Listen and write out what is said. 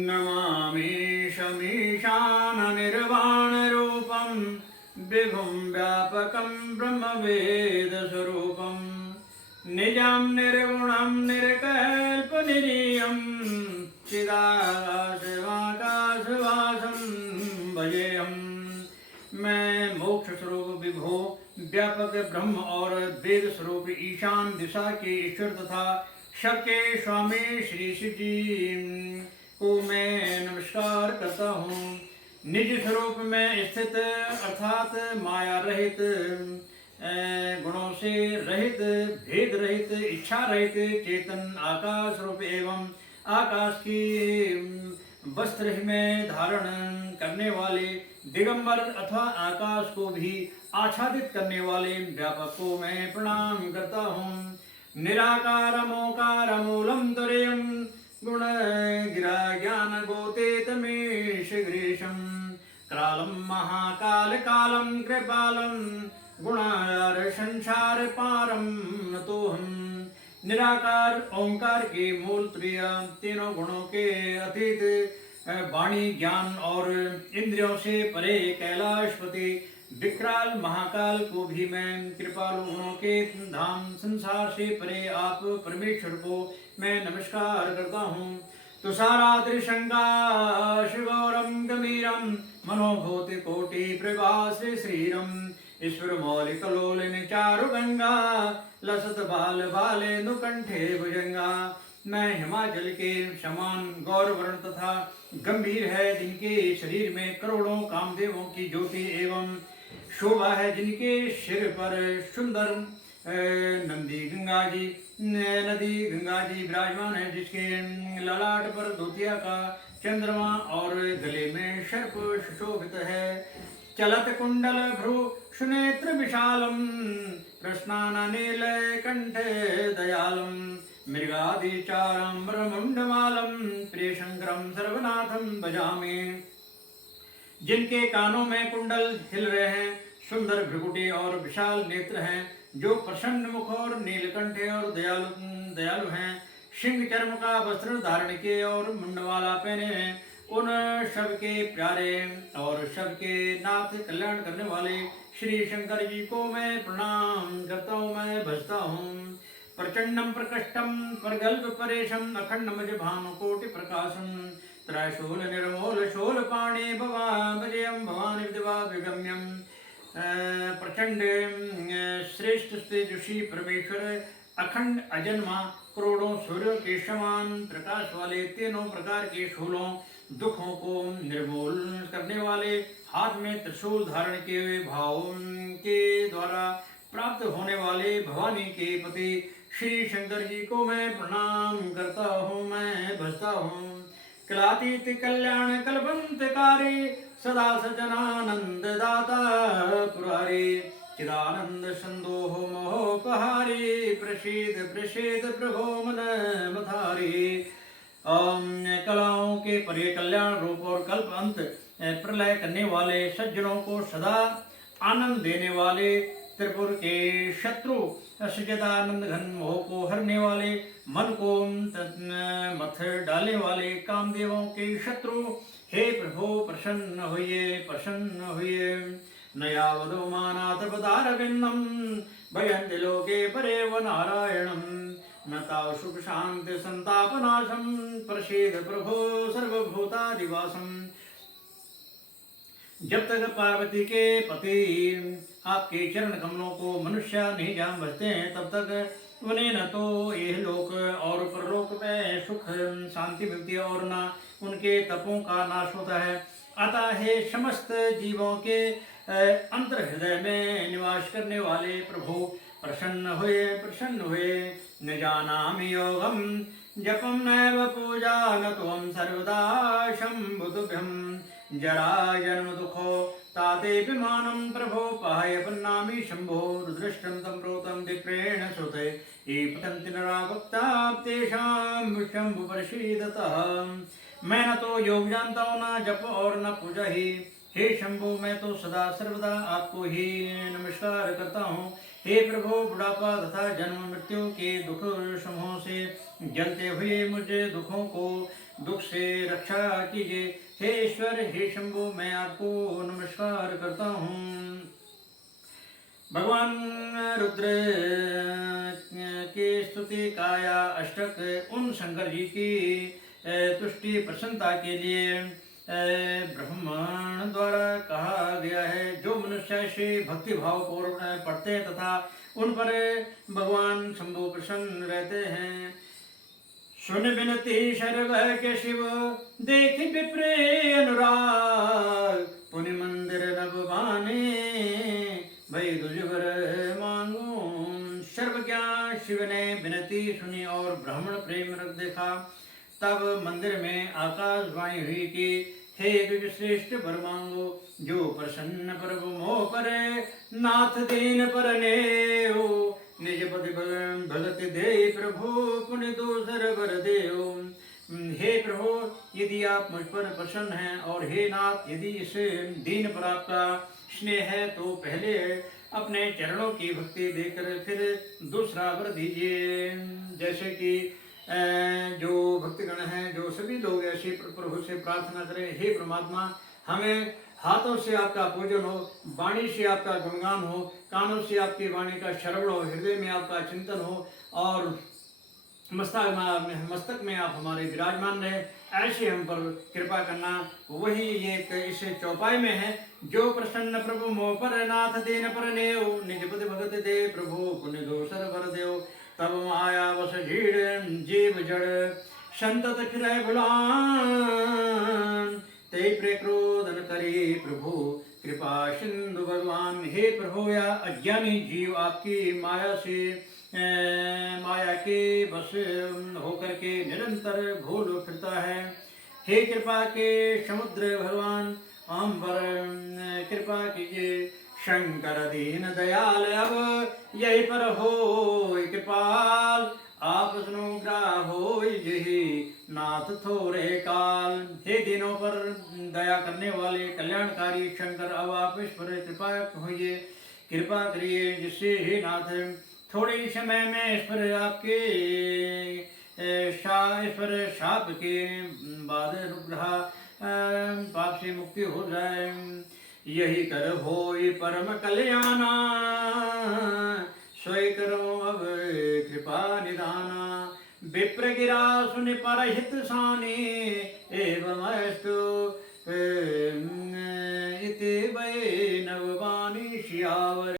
नमामि शमीशाननिर्वाणरूपं विभुं व्यापकं ब्रह्मवेदस्वरूपं निजं निर्गुणं निर्कल्पनिरीयं चिदाकाशवाकाशवासं भजेऽहम्। मैं मोक्ष स्वरूप विभो व्यापक ब्रह्म और वेद स्वरूप ईशान दिशा के ईश्वर तथा सबके स्वामी श्री शिव जी को मैं नमस्कार करता हूँ। निज स्वरूप में स्थित अर्थात माया रहित, गुणों से रहित, भेद रहित, इच्छा रहित, चेतन आकाश रूप एवं आकाश की वस्त्र में धारण करने वाले दिगंबर अथवा आकाश को भी आच्छादित करने वाले व्यापक को मैं प्रणाम करता हूँ। निराकारमोकार मूलम तुर्यं गुण गिरा ज्ञान गोतेतमीश ग्रीशं कालं महाकाल कालं कृपालं गुणार संसार पारम नतोहम। निराकार ओंकार के मूल तुर्य तीनों गुणों के अतीत, वाणी ज्ञान और इंद्रियों से परे कैलाशपति विकराल महाकाल को भी मैं कृपालु गुणों के धाम संसार से परे आप परमेश्वर को मैं नमस्कार करता हूँ। तुषाराद्रिशंका शिवगौरम गंभीरम मनोभूति कोटि प्रभास श्रीरम ईश्वर मौलिक लोलिन चारु गंगा लसत बाल बाले नुकंठे भुजंगा। मैं हिमाचल के समान गौरवर्ण तथा गंभीर है, जिनके शरीर में करोड़ों कामदेवों की ज्योति एवं शोभा है, जिनके सिर पर सुंदर नदी गंगा जी विराजमान है, जिसके ललाट पर दूतिया का चंद्रमा और गले में सर्प सुशोभित है। चलत कुंडल भ्रू सुनेत्र विशालम प्रश्नानील कंठ दयालम मृगादिचारम्बरमुंडमालं प्रियशंकरं सर्वनाथं भजामि। जिनके कानों में कुंडल हिल रहे हैं, सुंदर भ्रुकुटी और विशाल नेत्र हैं, जो प्रसन्न मुख और नीलकंठ और दयालु हैं, सिंह चर्म का वस्त्र धारण किए और मुंडमाला पहने हैं, उन सबके प्यारे और सबके नाथ कल्याण करने वाले श्री शंकर जी को मैं प्रणाम करता हूँ, मैं भजता हूँ। प्रचंडम प्रकष्टम प्रगल्भ परेशम अखंडमज भानुकोटि प्रकाशम त्रैशूल निर्मूल शूल पाणी भजेयम भवानी विद्वा विगम्यम। प्रचंड श्रेष्ठ तेजस्वी परमेश्वर अखंड अजन्मा करोड़ों सूर्यों के समान प्रकाश वाले तीनों प्रकार के शूलों दुखों को निर्मूल करने वाले, हाथ में त्रिशूल धारण किए हुए भावों के द्वारा प्राप्त होने वाले भवानी के पति श्री शंकर जी को मैं प्रणाम करता हूँ, मैं भजता हूँ। कलातीत कल्याण कल्पंतकारी सदा सजनानंद दाता पुरारी चिदानंद संदोह मोहपहारी प्रसीद प्रसीद प्रभो मन मधारी। कलाओं के परे कल्याण रूप और कल्प अंत प्रलय करने वाले, सज्जनों को सदा आनंद देने वाले, त्रिपुर के शत्रु सचिदानंद घन मोह को हरने वाले, मन को मथ डालने वाले कामदेवों के शत्रु, हे प्रभु प्रसन्न होइए प्रसन्न होइए। नयावधो मानाथ पदारविंदम भयन्ति लोके परे व नारायणम नता सुख शांति संतापनाशम प्रसीद प्रभो सर्वभूतादिवासम। जब तक पार्वती के पति आपके चरण कमलों को मनुष्य नहीं जान बचते हैं, तब तक उन्हें न तो यह लोक और परलोक में सुख शांति मिलती है और न उनके तपों का नाश होता है। अतः हे समस्त जीवों के अंतर हृदय में निवास करने वाले प्रभु प्रसन्न हुए। न जानामि योगम जपम नैव पूजा न त्वं सर्वदा शंभुतुभ्यं। जरा जन्म दुखो तातेऽपि मानं प्रभो पाय पन्नामि शंभो। रुद्रष्टं तं प्रोतं विप्रेण श्रुते ये पतन्ति नरा भक्ता तेषां शंभु प्रसीदतः। मैं न तो योग जानता हूँ, न जप और न पूजा ही। हे शंभु, मैं तो सदा सर्वदा आपको ही नमस्कार करता हूँ। हे प्रभु, बुढ़ापा तथा जन्म मृत्यु के दुख समूह से जलते हुए मुझे दुखों को दुख से रक्षा कीजिए। हे ईश्वर, हे शंभु, मैं आपको नमस्कार करता हूँ। भगवान रुद्र की स्तुति काया अष्टक उन शंकर जी की तुष्टि प्रसन्नता के लिए ब्राह्मण द्वारा कहा गया है। जो मनुष्य से भक्ति भाव पूर्व पढ़ते हैं तथा उन पर भगवान शंभु प्रसन्न रहते हैं। सुन बिनती शर्व के शिव, देख विप्रे अनुराग, पुनि मंदिर नभ बाने, भई दुजबर मांगू। सर्व ज्ञान शिव ने विनती सुनी और ब्राह्मण प्रेम रख देखा। तब मंदिर में आकाशवाणी हुई कि हे द्विज श्रेष्ठ वर मांगो। जो प्रसन्न प्रभु मोह पर, नाथ दीन पर नेओ, निज पद भगत दे प्रभु, पुण्य दूसर वर देओ। हे प्रभु, यदि आप मुझ पर प्रसन्न हैं और हे नाथ, यदि इस दीन पर आपका स्नेह है तो पहले अपने चरणों की भक्ति देकर फिर दूसरा वर दीजिए। जैसे कि जो भक्तगण हैं, जो सभी लोग ऐसे प्रभु से प्रार्थना करें, हे परमात्मा, हमें हाथों से आपका पूजन हो, वाणी से आपका गुणगान हो, कानों से आपकी वाणी का श्रवण हो, हृदय में आपका चिंतन हो और मस्तक में आप हमारे विराजमान रहे, ऐसे हम पर कृपा करना। वही ये इस चौपाई में है। जो प्रसन्न प्रभु मोह पर, नाथ दीन पर नेओ, निज पद भगत दे प्रभु, पुण्य दोसर वर देओ। तब माया वस झीड़ जीव जड़, संतत फिरै भुलान, ते प्रक्रोधन करी प्रभु, कृपा सिंधु भगवान। हे प्रभु, या अज्ञानी जीव आपकी माया के बस होकर के निरंतर घोल फिरता है। हे कृपा के समुद्र भगवान, हम पर कृपा कीजिए। शंकर दीन दयाल, अब यही पर हो कृपाल, आप सुनो ग्राहो जही, नाथ थोरे काल। हे दीनों पर दया करने वाले कल्याणकारी शंकर, अब आप इस पर कृपा होइए, कृपा करिए, जिससे हे नाथ थोड़े ही समय में इस पर आपके इस पर शाप के बाद अनुग्रह पाप से मुक्ति हो जाए। यही कर होई परम कल्याणा, सोई करो अब कृपा निदाना। विप्र गिरा सुन पर हित सानी, एवं अस्तु इति वै नववाणी श्यावर।